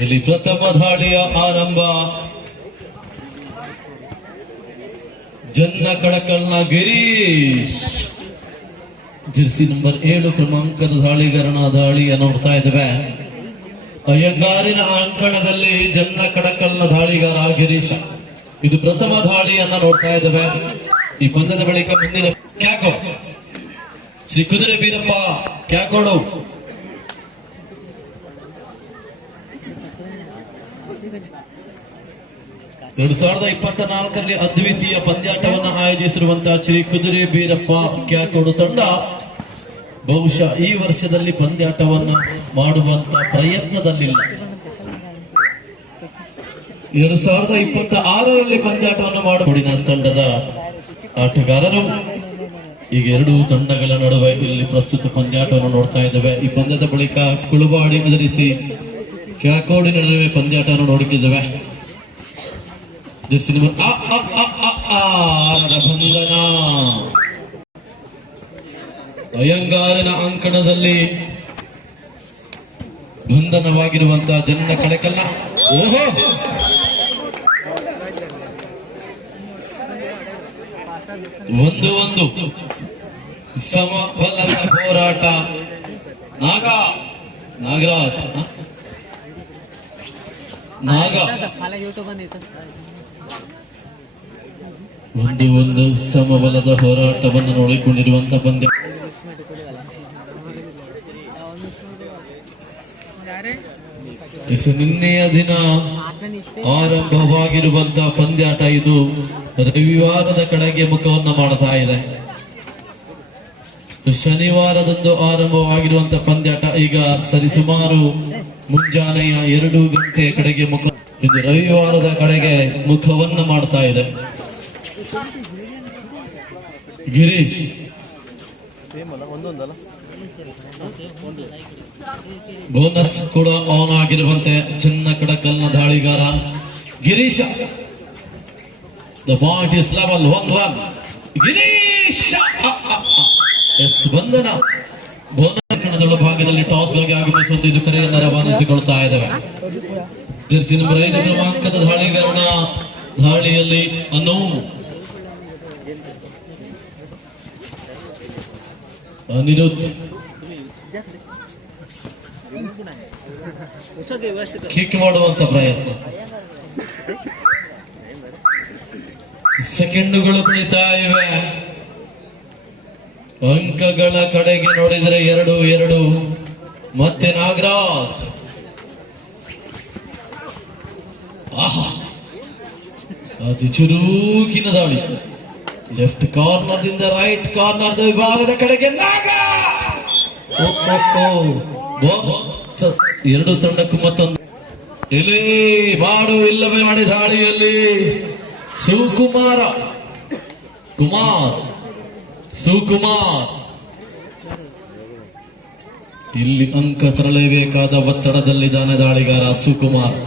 ಇಲ್ಲಿ ಪ್ರಥಮ ದಾಳಿಯ ಆರಂಭ. ಜನ್ನ ಕಡಕಲ್ನ ಗಿರೀಶ್. ಜೆರ್ಸಿ ನಂಬರ್ ಏಳು ಕ್ರಮಾಂಕದ ದಾಳಿಗಾರನ ದಾಳಿಯ ನೋಡ್ತಾ ಇದ್ದೇವೆ. ಅಯ್ಯಂಗಾರಿನ ಅಂಕಣದಲ್ಲಿ ಜನ್ನ ಕಡಕಲ್ನ ದಾಳಿಗಾರ ಗಿರೀಶ್. ಇದು ಪ್ರಥಮ ದಾಳಿಯನ್ನ ನೋಡ್ತಾ ಇದ್ದೇವೆ. ಈ ಪಂದ್ಯದ ಬಳಿಕ ಮುಂದಿನ ಕ್ಯಾಕೋ. ಶ್ರೀ ಕುದುರೆ ಬೀರಪ್ಪ, ಕ್ಯಾಕೋಡು. ಎರಡು ಸಾವಿರದ ಇಪ್ಪತ್ತ ನಾಲ್ಕರಲ್ಲಿ ಅದ್ವಿತೀಯ ಪಂದ್ಯಾಟವನ್ನು ಆಯೋಜಿಸಿರುವಂತಹ ಶ್ರೀ ಕುದುರೆ ಬೀರಪ್ಪ ಕ್ಯಾಕೋಡು ತಂಡ ಬಹುಶಃ ಈ ವರ್ಷದಲ್ಲಿ ಪಂದ್ಯಾಟವನ್ನು ಮಾಡುವಂತ ಪ್ರಯತ್ನದಲ್ಲಿಲ್ಲ. ಎರಡು ಸಾವಿರದ ಇಪ್ಪತ್ತ ಆರರಲ್ಲಿ ಪಂದ್ಯಾಟವನ್ನು ಮಾಡಬಹುಡಿನ ತಂಡದ ಆಟಗಾರರು ಈಗ ಎರಡು ತಂಡಗಳ ನಡುವೆ ಇಲ್ಲಿ ಪ್ರಸ್ತುತ ಪಂದ್ಯಾಟವನ್ನು ನೋಡ್ತಾ ಇದ್ದೇವೆ. ಈ ಪಂದ್ಯದ ಬಳಿಕ ಕುಳುಬಾಡಿ ಎದುರಿಸಿ ಕ್ಯಾಕೋಡಿ ನಡುವೆ ಪಂದ್ಯಾಟವನ್ನು ನೋಡುತ್ತಿದ್ದೇವೆ. যে সিনেমা আ আ আ ಅಯ್ಯಂಗಾರನ ಅಂಕಣದಲ್ಲಿ ಬಂಧನವಾಗಿರುವಂತಹ ಜನನ ಕಳೆಕಲ್ಲ ಓಹೋ ಒಂದು ಒಂದು ಸಮಬಲದ ಹೋರಾಟ ನಾಗ ನಾಗರಾಜ್ ನಾಗ ಒಂದು ಒಂದು ಸಮಬಲದ ಹೋರಾಟವನ್ನು ನೋಡಿಕೊಂಡಿರುವಂತಹ ಪಂದ್ಯ. ನಿನ್ನೆಯ ದಿನ ಆರಂಭವಾಗಿರುವಂತಹ ಪಂದ್ಯಾಟ ಇದು. ರವಿವಾರದ ಕಡೆಗೆ ಮುಖವನ್ನು ಮಾಡ್ತಾ ಇದೆ. ಶನಿವಾರದಂದು ಆರಂಭವಾಗಿರುವಂತಹ ಪಂದ್ಯಾಟ. ಈಗ ಸರಿಸುಮಾರು ಮುಂಜಾನೆಯ ಎರಡು ಗಂಟೆ ಕಡೆಗೆ ಮುಖ ಇದು ರವಿವಾರದ ಕಡೆಗೆ ಮುಖವನ್ನು ಮಾಡ್ತಾ ಇದೆ. ಗಿರೀಶ್. ಬೋನಸ್ ಕೂಡ ಆನ್ ಆಗಿರುವಂತೆ ಚೆನ್ನ ಕಡಕಲ್ನ ದಾಳಿಗಾರ Girish. The point is level one one Girisha! Yes ಬಂಧನ. ಬೋನಸ್ ಭಾಗದಲ್ಲಿ ಟಾಸ್ಗಾಗಿ ಆಗಮಿಸುವಂತ ಇದು ಕರೆಯನ್ನು ರವಾನಿಸಿಕೊಳ್ತಾ ಇದ್ದಾವೆ ಜರ್ಸಿ ನಂಬರ್ ಕ್ರಮಾಂಕದ ದಾಳಿಗಾರನ ದಾಳಿಯಲ್ಲಿ ಅನು ಅನಿರುದ್ಧ್. ಕಿಕ್ ಮಾಡುವಂತ ಪ್ರಯತ್ನ. ಸೆಕೆಂಡುಗಳು ಕುಳಿತಾ ಇವೆ ಅಂಕಗಳ ಕಡೆಗೆ ನೋಡಿದರೆ ಎರಡು ಎರಡು. ಮತ್ತೆ ನಾಗರಾಜ್. ಆಹಾ. ಅತಿ ಚುರುಕಿನ ದಾಳಿ. ಲೆಫ್ಟ್ ಕಾರ್ನರ್ ದಿಂದ ರೈಟ್ ಕಾರ್ನರ್ ವಿಭಾಗದ ಕಡೆಗೆ ನಾಗ! ಎರಡು ತಂಡಕ್ಕೂ ಮತ್ತೊಂದು. ಇಲ್ಲಿ ಬಾಡು ಇಲ್ಲವೇ ಮಾಡಿ ದಾಳಿಯಲ್ಲಿ ಸುಕುಮಾರ. ಕುಮಾರ್, ಸುಕುಮಾರ್. ಇಲ್ಲಿ ಅಂಕ ತರಲೇಬೇಕಾದ ಒತ್ತಡದಲ್ಲಿದ್ದಾನೆ ದಾಳಿಗಾರ ಸುಕುಮಾರ್.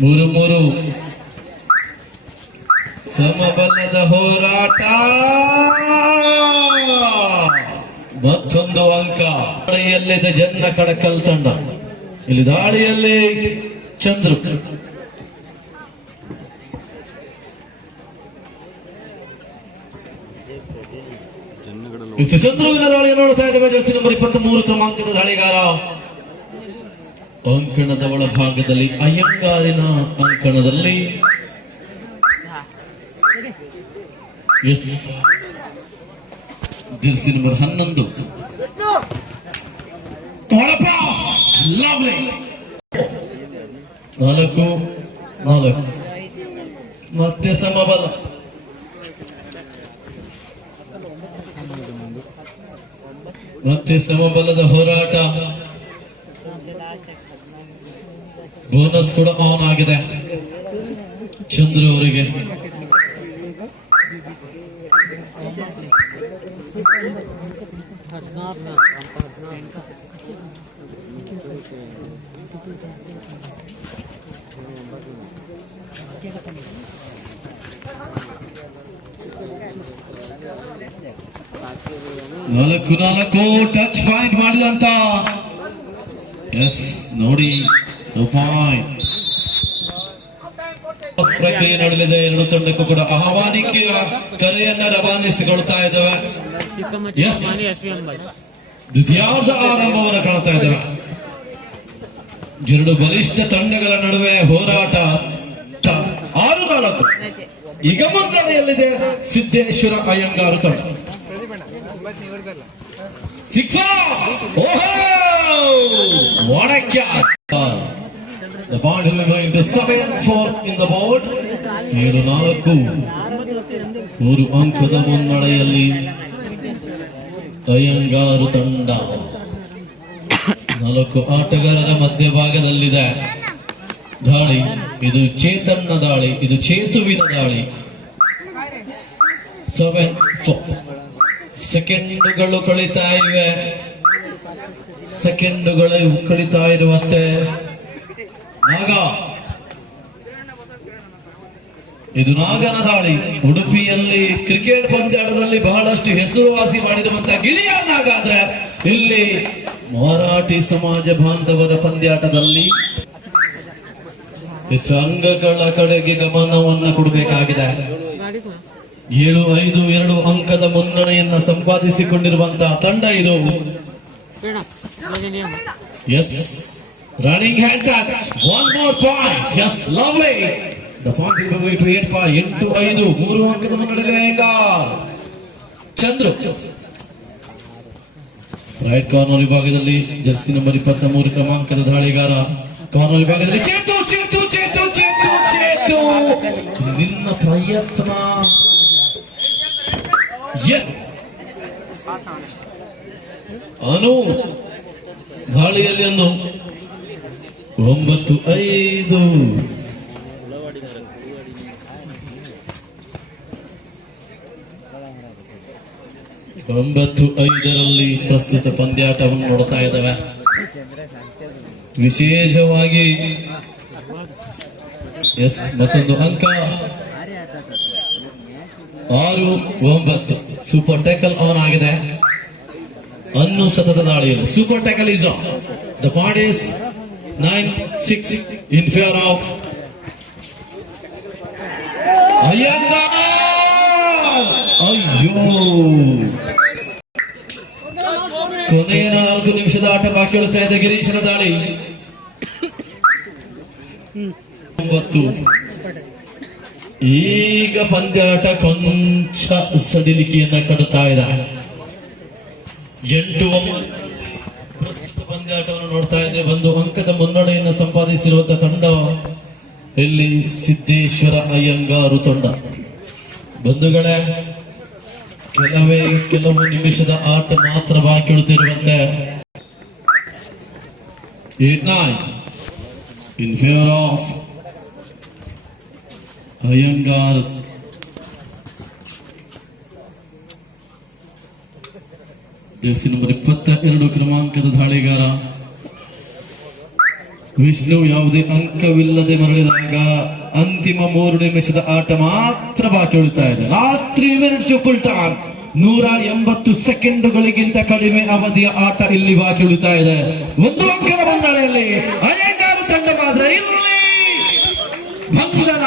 ಮೂರು ಮೂರು. ಸಮಬಲದ ಹೋರಾಟ. ಮತ್ತೊಂದು ಅಂಕ. ದಾಳಿಯಲ್ಲಿದೆ ಜನ್ನ ಕಡಕಲ್ ತಂಡ. ಇಲ್ಲಿ ದಾಳಿಯಲ್ಲಿ ಚಂದ್ರು. ಚಂದ್ರವಿನ ದಾಳಿ ನೋಡ್ತಾ ಇದ್ದೇವೆ ಜರ್ಸಿ ನಂಬರ್ ಇಪ್ಪತ್ತ್ ಮೂರು ಕ್ರಮಾಂಕದ ದಾಳಿಗಾರ. ಅಂಕಣದ ಒಳಭಾಗದಲ್ಲಿ ಅಯ್ಯಂಗಾರಿನ ಅಂಕಣದಲ್ಲಿ ಎಸ್ ಜರ್ಸಿ ನಂಬರ್ ಹನ್ನೊಂದು. ನಾಲ್ಕು ನಾಲ್ಕು. ಮತ್ತೆ ಸಮಬಲ. ಮತ್ತೆ ಸಮಬಲದ ಹೋರಾಟ. ಬೋನಸ್ ಕೂಡ ಆನ್ ಆಗಿದೆ. ಚಂದ್ರು ಅವರಿಗೆ. ನಾಲ್ಕು ನಾಲ್ಕು ಟಚ್ ಪಾಯಿಂಟ್ ಮಾಡಿದಂತ. ಎಸ್ ನೋಡಿ ಪಾಯಿಂಟ್ ಪ್ರಕ್ರಿಯೆ ನಡೆಯಲಿದೆ. ಎರಡು ತಂಡಕ್ಕೂ ಕೂಡ ಆಹ್ವಾನಿಕೆಯ ಕರೆಯನ್ನ ರವಾನಿಸಿಕೊಳ್ತಾ ಇದ್ದಾವೆ. ದ್ವಿತೀಯಾರ್ಧ ಆರಂಭವನ್ನು ಕಾಣ್ತಾ ಇದ್ದಾವೆ. ಎರಡು ಬಲಿಷ್ಠ ತಂಡಗಳ ನಡುವೆ ಹೋರಾಟ ಆರು ನಾಲ್ಕು. ಈಗ ಮುನ್ನಡೆಯಲ್ಲಿದೆ ಸಿದ್ದೇಶ್ವರ ಅಯ್ಯಂಗಾರು ತಂಡ. ಸಿಕ್ಸ್ ಓಹೋ! ಒಣಕ್ಯ The point will be going to seven, four in the board. ಏಳು ನಾಲ್ಕು. ಮೂರು ಅಂಕದ ಮುನ್ನಡೆಯಲ್ಲಿ ಅಯ್ಯಂಗಾರು ತಂಡ. ನಾಲ್ಕು ಆಟಗಾರರ ಮಧ್ಯಭಾಗದಲ್ಲಿದೆ. ದಾಳಿ. ಇದು ಚೇತನ್ನ ದಾಳಿ. ಇದು ಚೇತುವಿನ ದಾಳಿ. ಸೆವೆನ್ ಸೆಕೆಂಡುಗಳು ಕಳೀತಾ ಇವೆ. ಸೆಕೆಂಡುಗಳು ಕಳೀತಾ ಇರುವಂತೆ. ನಾಗ. ಇದು ನಾಗನ ದಾಳಿ. ಉಡುಪಿಯಲ್ಲಿ ಕ್ರಿಕೆಟ್ ಪಂದ್ಯಾಟದಲ್ಲಿ ಬಹಳಷ್ಟು ಹೆಸರುವಾಸಿ ಮಾಡಿರುವಂತಹ ಗಿಳಿಯ ನಾಗ ಆದ್ರೆ ಇಲ್ಲಿ ಮರಾಠಿ ಸಮಾಜ ಬಾಂಧವರ ಪಂದ್ಯಾಟದಲ್ಲಿ ಸಂಘಗಳ ಕಡೆಗೆ ಗಮನವನ್ನ ಕೊಡಬೇಕಾಗಿದೆ. ಏಳು, ಐದು, ಎರಡು ಅಂಕದ ಮುನ್ನಡೆಯನ್ನ ಸಂಪಾದಿಸಿಕೊಂಡಿರುವಂತಹ ತಂಡ ಇದು. ಬೇಡ ಇವಾಗ hand touch more point. Yes, lovely. The point will be going to 8 5. ಎಂಟು ಐದು. ಮೂರು ಅಂಕದ ಮುನ್ನಡೆಯಲ್ಲಿ ಅಯ್ಯಂಗಾರ್. ಚಂದ್ರು. ರೈಟ್ ಕಾರ್ನರ್ ವಿಭಾಗದಲ್ಲಿ ಜರ್ಸಿ ನಂಬರ್ ಇಪ್ಪತ್ತ ಮೂರು ಕ್ರಮಾಂಕದ ದಾಳಿಗಾರ. ಕಾರ್ನರ್ ವಿಭಾಗದಲ್ಲಿ ಚೇತು ಚೇತು ಚೇತು ಚೇತು ಚೇತು. ನಿನ್ನ ಪ್ರಯತ್ನ. ಎಸ್ ಅನು. ಗಾಳಿಯಲ್ಲಿ ಅನ್ನು ಒಂಬತ್ತು ಐದು. ಒಂಬತ್ತು ಐದರಲ್ಲಿ ಪ್ರಸ್ತುತ ಪಂದ್ಯಾಟವನ್ನು ನೋಡ್ತಾ ಇದ್ದಾವೆ. ವಿಶೇಷವಾಗಿ ಎಸ್ ಮತ್ತೊಂದು ಅಂಕ. ಆರು, ಒಂಬತ್ತು. ಸೂಪರ್ ಟ್ಯಾಕಲ್ ಆನ್ ಆಗಿದೆ. ಅನ್ನು ಸತತ ದಾಳಿಯಲ್ಲಿ. Super tackle is the point is nine six in favour of Iyengar ಅಯ್ಯೋ ಕೊನೆಯ ನಾಲ್ಕು ನಿಮಿಷದ ಆಟ ಬಾಕಿ ಉಳಿತಾ ಇದೆ, ಗಿರೀಶನ ದಾಳಿ. ಒಂಬತ್ತು ಈಗ ಪಂದ್ಯಾಟ ಕೊಂಚ ಸಡಿಲಿಕೆಯನ್ನ ಕಡುತ್ತಾ ಇದೆ. ಎಂಟು ಒಂಬತ್ತು. ಪಂದ್ಯಾಟವನ್ನು ನೋಡ್ತಾ ಇದೆ ಒಂದು ಅಂಕದ ಮುನ್ನಡೆಯನ್ನು ಸಂಪಾದಿಸಿರುವಂತಹ ತಂಡ ಇಲ್ಲಿ ಸಿದ್ದೇಶ್ವರ ಅಯ್ಯಂಗಾರು ತಂಡ. ಬಂಧುಗಳೇ, ಕೆಲವೇ ಕೆಲವು ನಿಮಿಷದ ಆಟ ಮಾತ್ರ ಬಾಕಿ ಉಳಿದಿರುವಂತೆ. In favour of Iyengar jersey number ಇಪ್ಪತ್ತ ಎರಡು ಕ್ರಮಾಂಕದ ದಾಳಿಗಾರ ವಿಷ್ಣು ಯಾವುದೇ ಅಂಕವಿಲ್ಲದೆ ಮರಳಿದಾಗ ಅಂತಿಮ ಮೂರು ನಿಮಿಷದ ಆಟ ಮಾತ್ರ ಬಾಕಿ ಉಳಿತಾ ಇದೆ. ರಾತ್ರಿ ತ್ರೀ ಮಿನಿಟ್ಸ್ ಫುಲ್ ಟೈಮ್ ನೂರ ಎಂಬತ್ತು ಸೆಕೆಂಡುಗಳಿಗಿಂತ ಕಡಿಮೆ ಅವಧಿಯ ಆಟ ಇಲ್ಲಿ ಬಾಕಿ ಉಳಿತಾ ಇದೆ. ಒಂದು ಅಂಕದ ಬಂದಾಳೆಯಲ್ಲಿ ತಂಡ ಇಲ್ಲಿ. ಬಂಧನ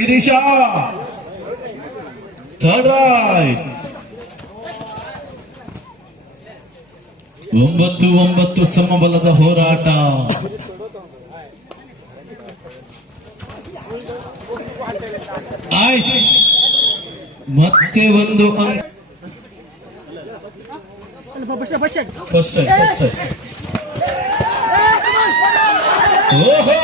ಗಿರೀಶ ಥರ್ಡ್ ರೈಟ್ ಒಂಬತ್ತು ಒಂಬತ್ತು ಸಮಬಲದ ಹೋರಾಟ. ಆಯ್ತು. ಮತ್ತೆ ಒಂದು ಅಂಕ. ಓಹೋ!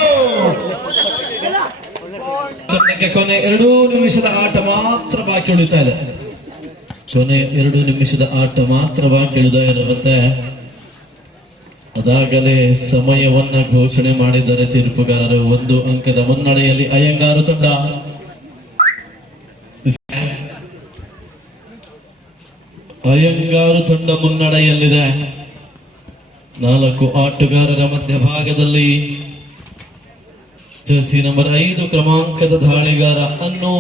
ಕೊನೆ ಎರಡೂ ನಿಮಿಷದ ಆಟ ಮಾತ್ರ ಬಾಕಿ ಉಳಿತಾ ಇದೆ. ಕೊನೆ ಎರಡು ನಿಮಿಷದ ಆಟ ಮಾತ್ರ ಬಾಕಿ ಉಳಿದ ಇರುವಂತೆ ಅದಾಗಲೇ ಸಮಯವನ್ನ ಘೋಷಣೆ ಮಾಡಿದರೆ ತೀರ್ಪುಗಾರರು ಒಂದು ಅಂಕದ ಮುನ್ನಡೆಯಲ್ಲಿ ಅಯ್ಯಂಗಾರು ತಂಡ. ಅಯ್ಯಂಗಾರು ತಂಡ ಮುನ್ನಡೆಯಲ್ಲಿದೆ. ನಾಲ್ಕು ಆಟಗಾರರ ಮಧ್ಯಭಾಗದಲ್ಲಿ ಜರ್ಸಿ ನಂಬರ್ ಐದು ಕ್ರಮಾಂಕದ ದಾಳಿಗಾರ ಅನ್ನು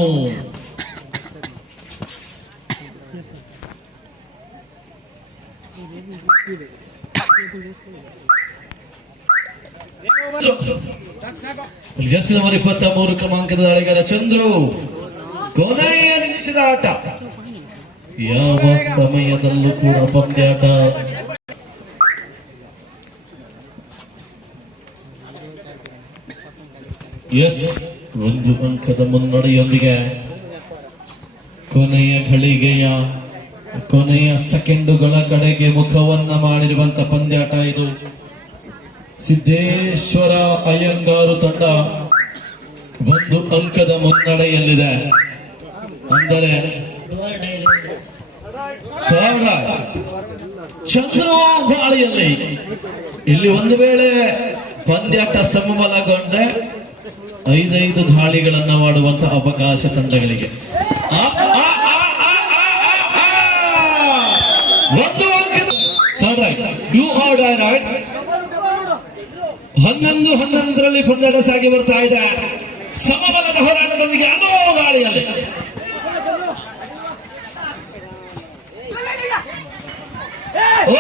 ಜಸ್ಟ್ ನಂಬರ್ ಇಪ್ಪತ್ತ ಮೂರು ಕ್ರಮಾಂಕದ ದಾಳಿಗಾರ ಚಂದ್ರು ಕೊನೆಯ ನಿಮಿಷದ ಆಟ ಯಾವ ಸಮಯದಲ್ಲೂ ಕೂಡ ಪಂದ್ಯಾಟ ಎಸ್ ಒಂದು ಅಂಕದ ಮುನ್ನಡೆಯೊಂದಿಗೆ ಕೊನೆಯ ಘಳಿಗೆಯ ಕೊನೆಯ ಸೆಕೆಂಡುಗಳ ಕಡೆಗೆ ಮುಖವನ್ನ ಮಾಡಿರುವಂತ ಪಂದ್ಯಾಟ ಇದು. ಸಿದ್ದೇಶ್ವರ ಅಯ್ಯಂಗಾರು ತಂಡ ಒಂದು ಅಂಕದ ಮುನ್ನಡೆಯಲ್ಲಿದೆ. ಅಂದರೆ ಚಂದ್ರ ಗಾಳಿಯಲ್ಲಿ. ಇಲ್ಲಿ ಒಂದು ವೇಳೆ ಪಂದ್ಯಾಟ ಸಮಬಲಗೊಂಡ್ರೆ ಐದೈದು ದಾಳಿಗಳನ್ನ ಮಾಡುವಂತ ಅವಕಾಶ ತಂಡಗಳಿಗೆ. ಆ, ಆ, ಆ, ಆ! ಒಂದು ಅಂಕದ third right you are right ಹನ್ನೊಂದು ಹನ್ನೊಂದರಲ್ಲಿ ಸಾಗಿ ಬರ್ತಾ ಇದೆ. ಸಮಬಲದ ಹೋರಾಟದೊಂದಿಗೆ ಅನೋ ಗಾಳಿಯಲ್ಲಿ. ಓ,